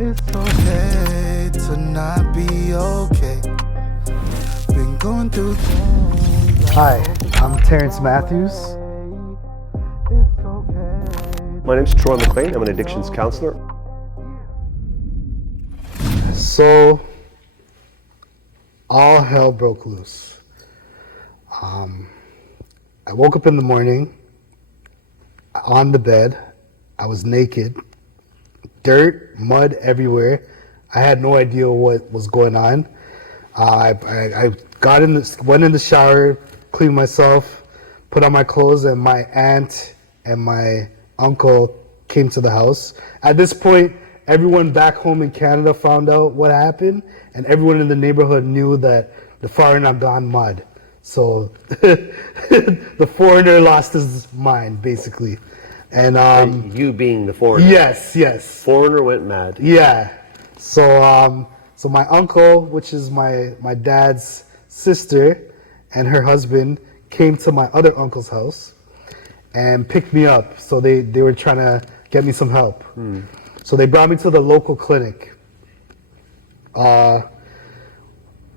It's okay to not be okay. Been going through things. Hi, I'm Terrence Matthews. My name's Troy MacLean. I'm an addictions counselor. So, all hell broke loose. I woke up in the morning on the bed. I was naked, dirt, mud everywhere. I had no idea what was going on. I went in the shower, cleaned myself, put on my clothes, and my aunt and my uncle came to the house. At this point, everyone back home in Canada found out what happened, and everyone in the neighborhood knew that the foreigner gone mad. So the foreigner lost his mind, basically. And You being the foreigner. yes. Foreigner went mad. Yeah. So my uncle, which is my dad's sister, and her husband came to my other uncle's house and picked me up. So they were trying to get me some help. So they brought me to the local clinic.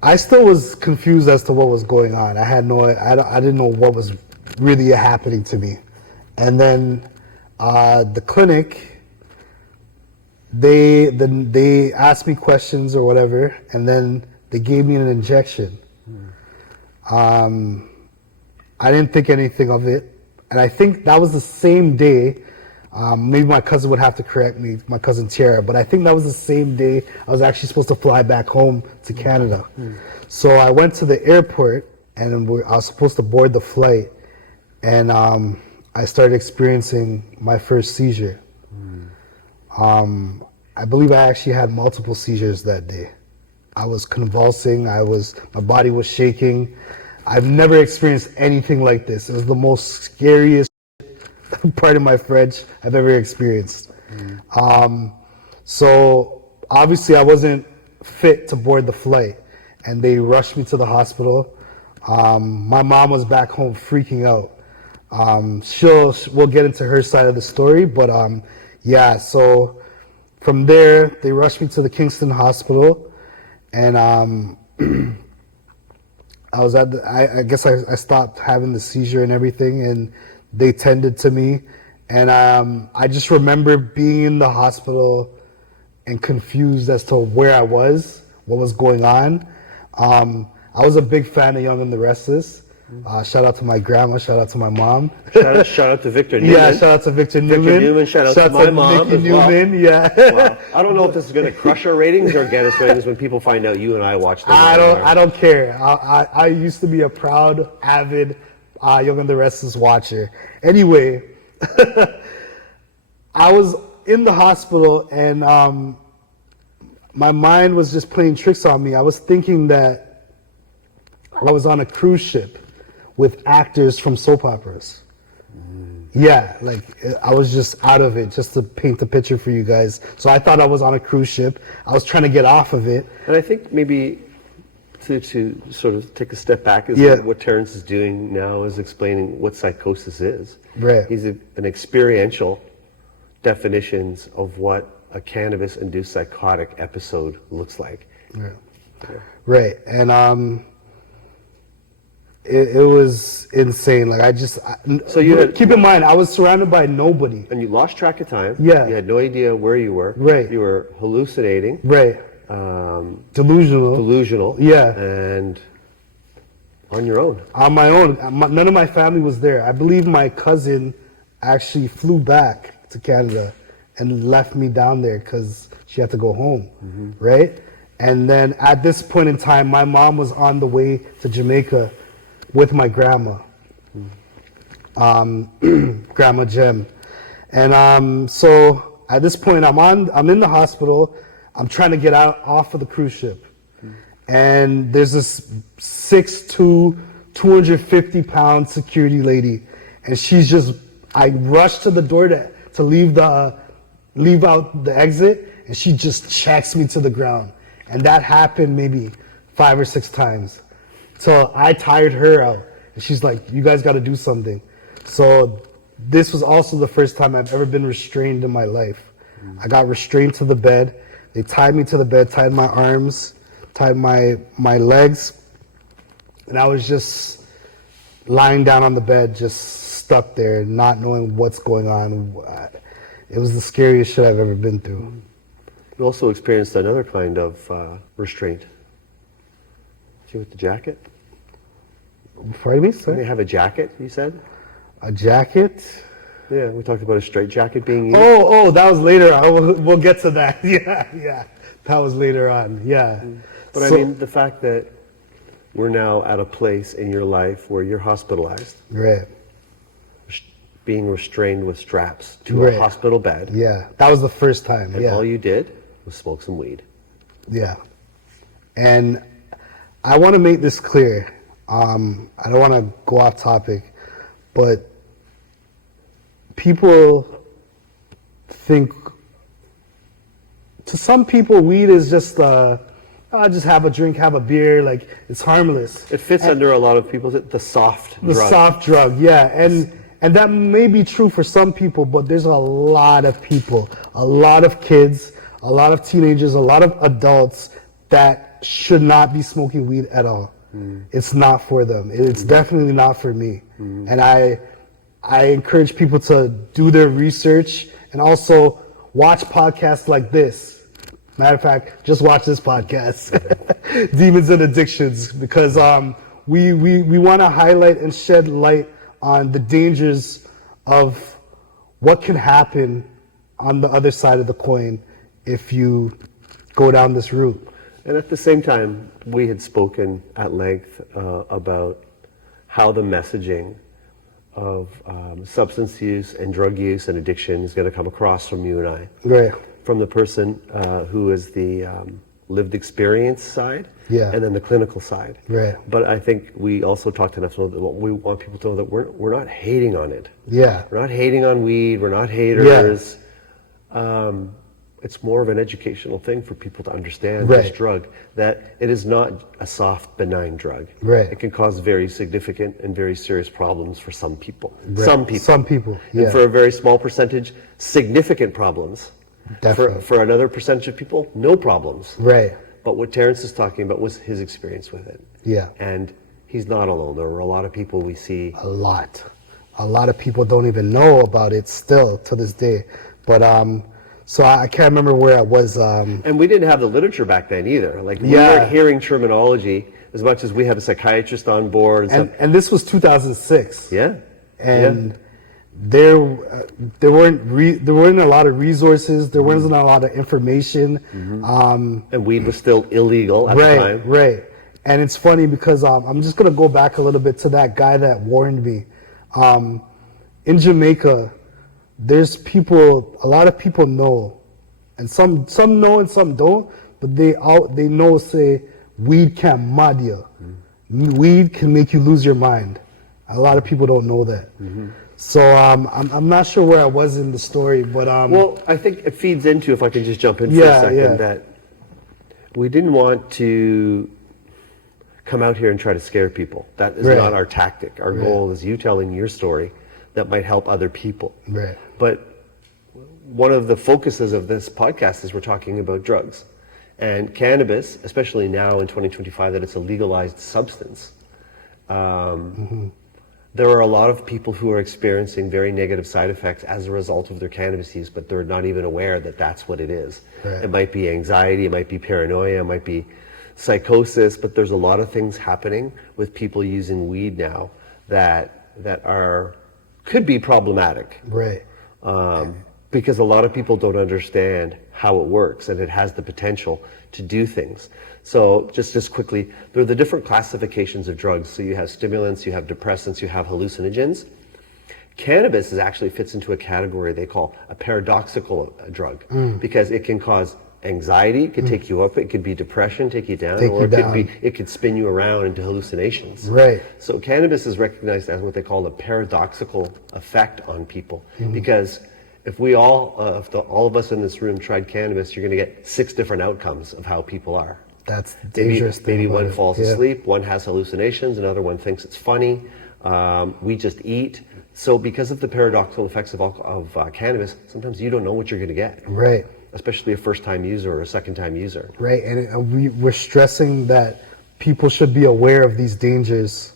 I still was confused as to what was going on. I didn't know what was really happening to me. And then the clinic, they asked me questions or whatever, and then they gave me an injection. I didn't think anything of it, and I think that was the same day. Maybe my cousin would have to correct me, my cousin Tiara, but I think that was the same day I was actually supposed to fly back home to Canada. So I went to the airport, and I was supposed to board the flight, and I started experiencing my first seizure. I believe I actually had multiple seizures that day. I was convulsing, my body was shaking. I've never experienced anything like this. It was the most scariest part of my French I've ever experienced. So obviously I wasn't fit to board the flight, and they rushed me to the hospital. My mom was back home freaking out. We'll get into her side of the story, but yeah, so from there they rushed me to the Kingston hospital, and I guess I stopped having the seizure and everything, and they tended to me, and I just remember being in the hospital and confused as to where I was, what was going on. I was a big fan of Young and the Restless. Shout out to my grandma, shout out to my mom. Shout out to Victor Newman. Yeah, shout out to Victor Newman. Victor Newman, shout out to my mom Nikki as well. Newman, yeah. Wow. I don't know if this is going to crush our ratings or get us ratings when people find out you and I watched it. I don't care. I used to be a proud, avid Young and the Restless watcher. Anyway, I was in the hospital, and my mind was just playing tricks on me. I was thinking that I was on a cruise ship with actors from soap operas. Yeah, like I was just out of it, just to paint the picture for you guys. So I thought I was on a cruise ship. I was trying to get off of it. And I think maybe to sort of take a step back is what Terrence is doing now is explaining what psychosis is. Right. He's an experiential definitions of what a cannabis-induced psychotic episode looks like. Yeah. Right, and it was insane. Like keep in mind, I was surrounded by nobody. And you lost track of time. Yeah. You had no idea where you were. Right. You were hallucinating. Right. Delusional. Yeah. And on your own. On my own. None of my family was there. I believe my cousin actually flew back to Canada and left me down there because she had to go home. Right? And then at this point in time, my mom was on the way to Jamaica with my grandma, Grandma Jem. And so at this point, I'm in the hospital. I'm trying to get off of the cruise ship. And there's this 6'2", 250-pound security lady. And I rushed to the door to leave out the exit, and she just checks me to the ground. And that happened maybe 5 or 6 times. So I tired her out, and she's like, you guys got to do something. So this was also the first time I've ever been restrained in my life. I got restrained to the bed, They tied me to the bed, tied my arms, tied my legs, and I was just lying down on the bed, just stuck there, not knowing what's going on. It was the scariest shit I've ever been through. You also experienced another kind of restraint. See with the jacket? Pardon me, They sir? have a jacket, you said? A jacket? Yeah, we talked about a straight jacket being used. Oh, that was later on. We'll get to that. Yeah. That was later on. Yeah. But So- I mean, the fact that we're now at a place in your life where you're hospitalized, Right. being restrained with straps to Right. a hospital bed, Yeah. That was the first time. and Yeah. all you did was smoke some weed. Yeah. And I want to make this clear. I don't want to go off topic, but people think, to some people, weed is just, just have a drink, have a beer, like it's harmless. It fits under a lot of people's, the soft The drug. soft drug, yeah. And that may be true for some people, but there's a lot of people, a lot of kids, a lot of teenagers, a lot of adults that should not be smoking weed at all. It's not for them. It's definitely not for me. And I encourage people to do their research and also watch podcasts like this. Matter of fact, just watch this podcast, Demons and Addictions, because we want to highlight and shed light on the dangers of what can happen on the other side of the coin if you go down this route. And at the same time, we had spoken at length about how the messaging of substance use and drug use and addiction is going to come across from you and I. Right. From the person who is the lived experience side, Yeah. and then the clinical side. Right. But I think we also talked enough to know that we want people to know that we're not hating on it. Yeah. We're not hating on weed. We're not haters. It's more of an educational thing for people to understand this Right. drug, that it is not a soft, benign drug. Right. It can cause very significant and very serious problems for some people. Right. Some people. Some people, yeah. And for a very small percentage, significant problems. Definitely. For another percentage of people, no problems. Right. But what Terrence is talking about was his experience with it. Yeah. And he's not alone. There were a lot of people we see. A lot. A lot of people don't even know about it still to this day. But so I can't remember where I was. And we didn't have the literature back then either. Like, we Yeah. weren't hearing terminology as much as we have a psychiatrist on board and stuff. And this was 2006. Yeah. And there weren't a lot of resources. There wasn't a lot of information. And weed was still illegal at the time. Right. And it's funny because I'm just gonna go back a little bit to that guy that warned me. In Jamaica, there's people. A lot of people know, and some know and some don't. But they know. Say weed can mad you. Weed can make you lose your mind. A lot of people don't know that. So I'm not sure where I was in the story, but Well, I think it feeds into, if I can just jump in for Yeah, a second, yeah. that we didn't want to come out here and try to scare people. That is Right. not our tactic. Our goal is you telling your story that might help other people. Right. But one of the focuses of this podcast is we're talking about drugs. And cannabis, especially now in 2025, that it's a legalized substance. There are a lot of people who are experiencing very negative side effects as a result of their cannabis use, but they're not even aware that that's what it is. Right. It might be anxiety, it might be paranoia, it might be psychosis, but there's a lot of things happening with people using weed now that could be problematic. right. Because a lot of people don't understand how it works, and it has the potential to do things. So just quickly, there are the different classifications of drugs. So you have stimulants, you have depressants, you have hallucinogens. Cannabis actually fits into a category they call a paradoxical drug, because it can cause anxiety, it could take you up, it could be depression, take you down, Take or you it could spin you around into hallucinations. Right. So cannabis is recognized as what they call a paradoxical effect on people, because if we all, all of us in this room tried cannabis, you're going to get 6 different outcomes of how people are. That's the dangerous thing. Maybe about one it. falls Yeah. asleep, one has hallucinations, another one thinks it's funny. We just eat. So because of the paradoxical effects of cannabis, sometimes you don't know what you're going to get. Right. especially a first-time user or a second-time user. Right, and we're stressing that people should be aware of these dangers,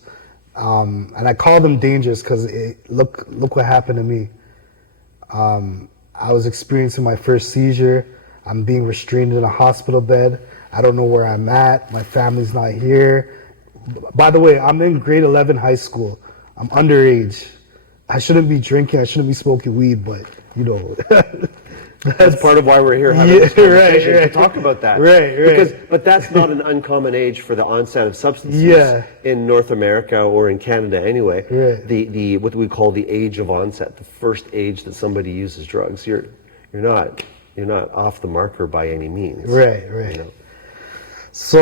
and I call them dangers because look what happened to me. I was experiencing my first seizure. I'm being restrained in a hospital bed. I don't know where I'm at. My family's not here. By the way, I'm in grade 11 high school. I'm underage. I shouldn't be drinking. I shouldn't be smoking weed, but you know. That's part of why we're here having this conversation, to talk about that. Right. But that's not an uncommon age for the onset of substance use Yeah. in North America or in Canada anyway. Right. The what we call the age of onset, the first age that somebody uses drugs. You're not off the marker by any means. Right. You know? So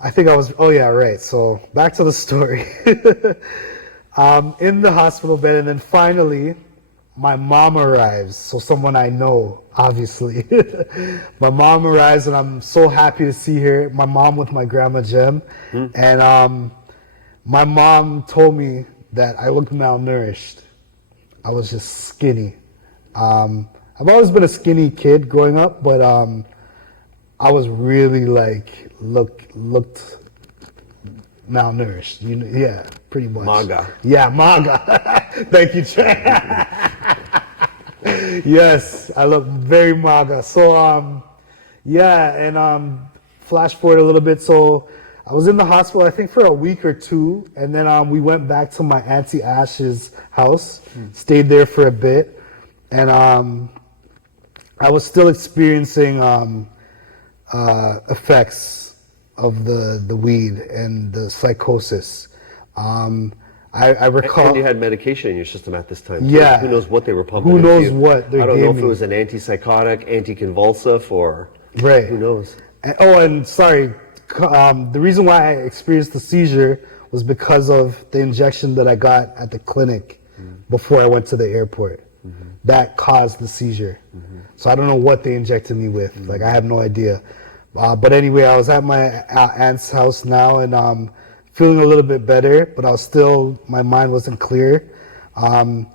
I think I was. Oh yeah, right. So back to the story. In the hospital bed, and then finally, my mom arrives. So someone I know, obviously. My mom arrives, and I'm so happy to see her. My mom with my grandma Jem, and my mom told me that I looked malnourished. I was just skinny. I've always been a skinny kid growing up, but I was really like looked malnourished. You know, yeah, pretty much. MAGA. Yeah, MAGA. Thank you, Trey. Yes, I look very MAGA. So yeah, and flash forward a little bit. So I was in the hospital, I think, for a week or two, and then we went back to my Auntie Ash's house, stayed there for a bit, and I was still experiencing effects of the weed and the psychosis. I recall. And you had medication in your system at this time. Yeah. Who knows what they were pumping Who into knows you. what they I don't know gave if me. it was an antipsychotic, anticonvulsive, or Right. who knows. And sorry, the reason why I experienced the seizure was because of the injection that I got at the clinic before I went to the airport. That caused the seizure. So I don't know what they injected me with. Like, I have no idea. But anyway, I was at my aunt's house now, and feeling a little bit better, but my mind wasn't clear. But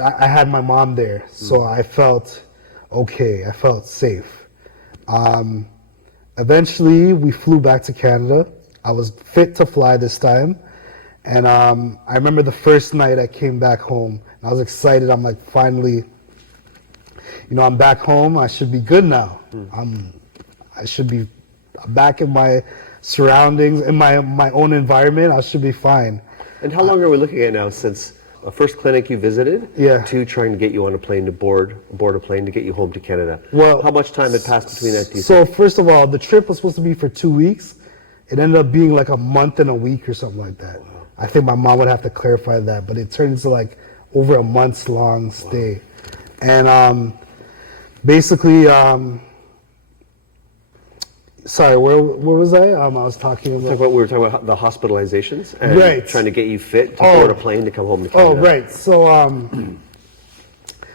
I had my mom there, so I felt okay. I felt safe. Eventually, we flew back to Canada. I was fit to fly this time. And I remember the first night I came back home. I was excited. I'm like, finally, I'm back home. I should be good now. I should be back in my surroundings, in my own environment. I should be fine. And how long are we looking at now since the first clinic you visited to trying to get you on a plane to board a plane to get you home to Canada? Well, how much time had passed between that? So first of all, the trip was supposed to be for 2 weeks. It ended up being like a month and a week or something like that. I think my mom would have to clarify that, but it turned into like over a month's long stay. And basically, sorry, where was I? I was talking about. We were talking about the hospitalizations and trying to get you fit to board a plane to come home to Canada. Oh, right.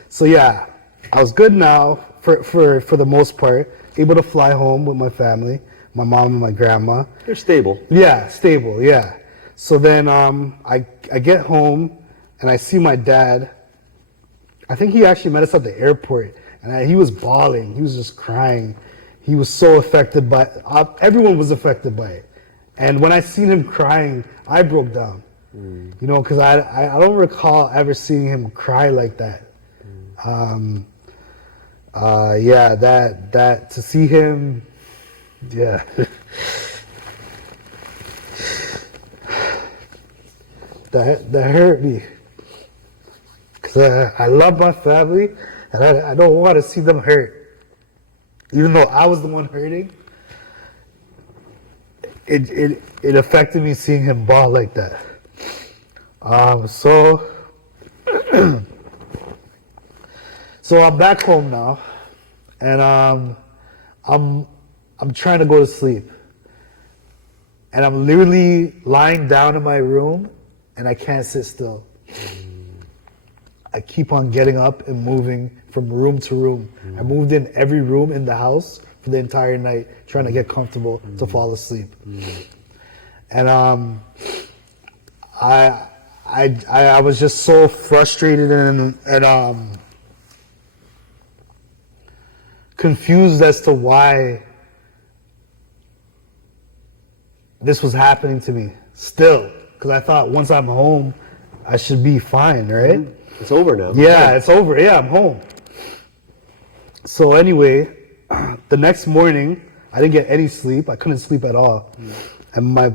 So yeah, I was good now for the most part. Able to fly home with my family, my mom and my grandma. You're stable. Yeah, stable. Yeah. So then I get home and I see my dad. I think he actually met us at the airport, and he was bawling. He was just crying. He was so affected by it. Everyone was affected by it. And when I seen him crying, I broke down. Because I don't recall ever seeing him cry like that. Yeah, that to see him, yeah. That hurt me. Because I love my family, and I don't want to see them hurt. Even though I was the one hurting, it affected me seeing him bawl like that. So I'm back home now, and I'm trying to go to sleep, and I'm literally lying down in my room, and I can't sit still. I keep on getting up and moving from room to room. I moved in every room in the house for the entire night, trying to get comfortable to fall asleep. And I was just so frustrated and confused as to why this was happening to me still, because I thought once I'm home, I should be fine, right? It's over now. Yeah, it's over. Yeah, I'm home. So anyway, the next morning, I didn't get any sleep. I couldn't sleep at all. And my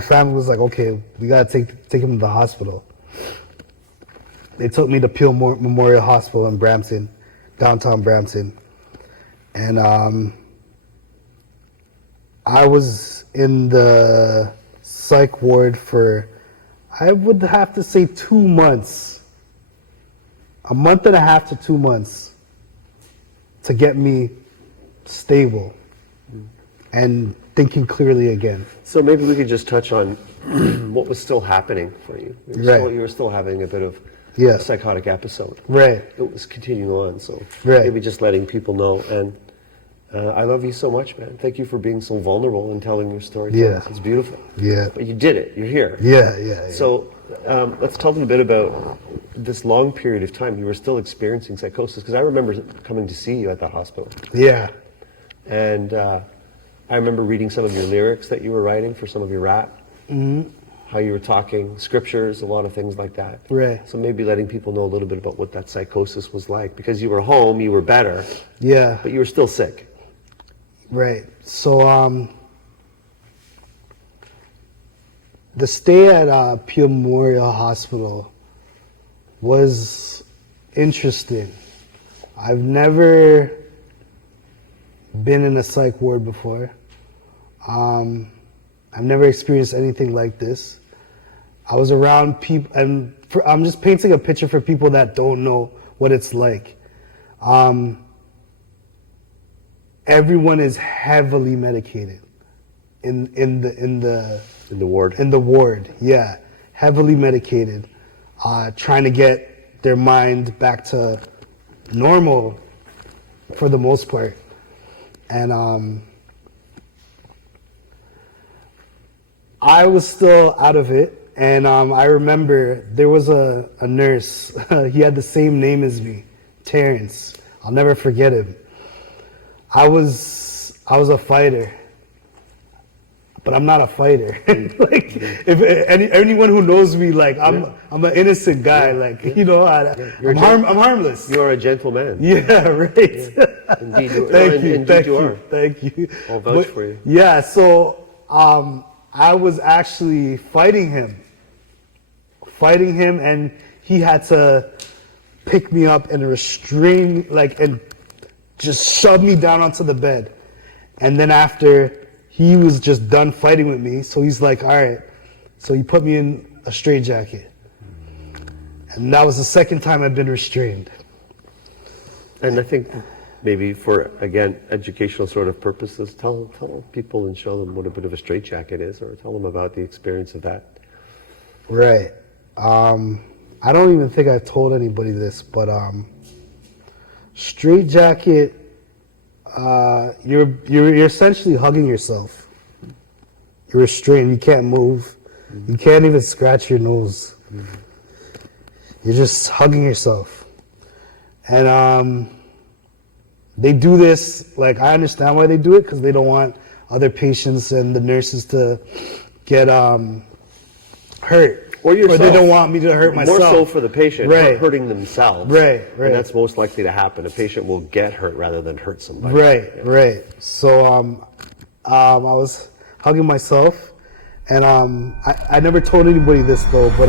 family was like, okay, we gotta take him to the hospital. They took me to Peel Memorial Hospital in Brampton, downtown Brampton. And I was in the psych ward for, I would have to say 2 months. A month and a half to 2 months to get me stable and thinking clearly again. So maybe we could just touch on what was still happening for you. You were still having a bit of a psychotic episode. Right. It was continuing on, so Right. maybe just letting people know. And I love you so much, man. Thank you for being so vulnerable and telling your story to us. It's beautiful. Yeah. But you did it. You're here. Yeah. So let's tell them a bit about this long period of time you were still experiencing psychosis, because I remember coming to see you at the hospital. Yeah. And I remember reading some of your lyrics that you were writing for some of your rap. Mm-hmm. How you were talking scriptures, a lot of things like that. Right. So maybe letting people know a little bit about what that psychosis was like, because you were home, you were better. Yeah. But you were still sick. Right. So the stay at Peel Memorial Hospital was interesting. I've never been in a psych ward before. I've never experienced anything like this. I was around people, and I'm just painting a picture for people that don't know what it's like. Everyone is heavily medicated in the ward. In the ward, yeah, heavily medicated, trying to get their mind back to normal for the most part. And I was still out of it, and I remember there was a nurse. He had the same name as me, Terrence. I'll never forget him. I was a fighter, but I'm not a fighter. Like, if anyone who knows me, like I'm an innocent guy. Like, you know, I'm harmless. You're a gentleman. Yeah, right. Indeed, you are. Thank you. I'll vouch for you. Yeah, so I was actually fighting him, and he had to pick me up and restrain, and just shove me down onto the bed. And then after, he was just done fighting with me, so he's like, all right. So he put me in a straitjacket. And that was the second time I've been restrained. And I think maybe for, again, educational sort of purposes, tell people and show them what a bit of a straitjacket is, or tell them about the experience of that. Right. I don't even think I've told anybody this, but straitjacket, you're essentially hugging yourself. You're restrained. You can't move. You can't even scratch your nose. You're just hugging yourself. And they do this, I understand why they do it, because they don't want other patients and the nurses to get hurt. Or they don't want me to hurt myself. More so for the patient, right. Not hurting themselves. Right. And that's most likely to happen. A patient will get hurt rather than hurt somebody. Right. So I was hugging myself, and I never told anybody this though, but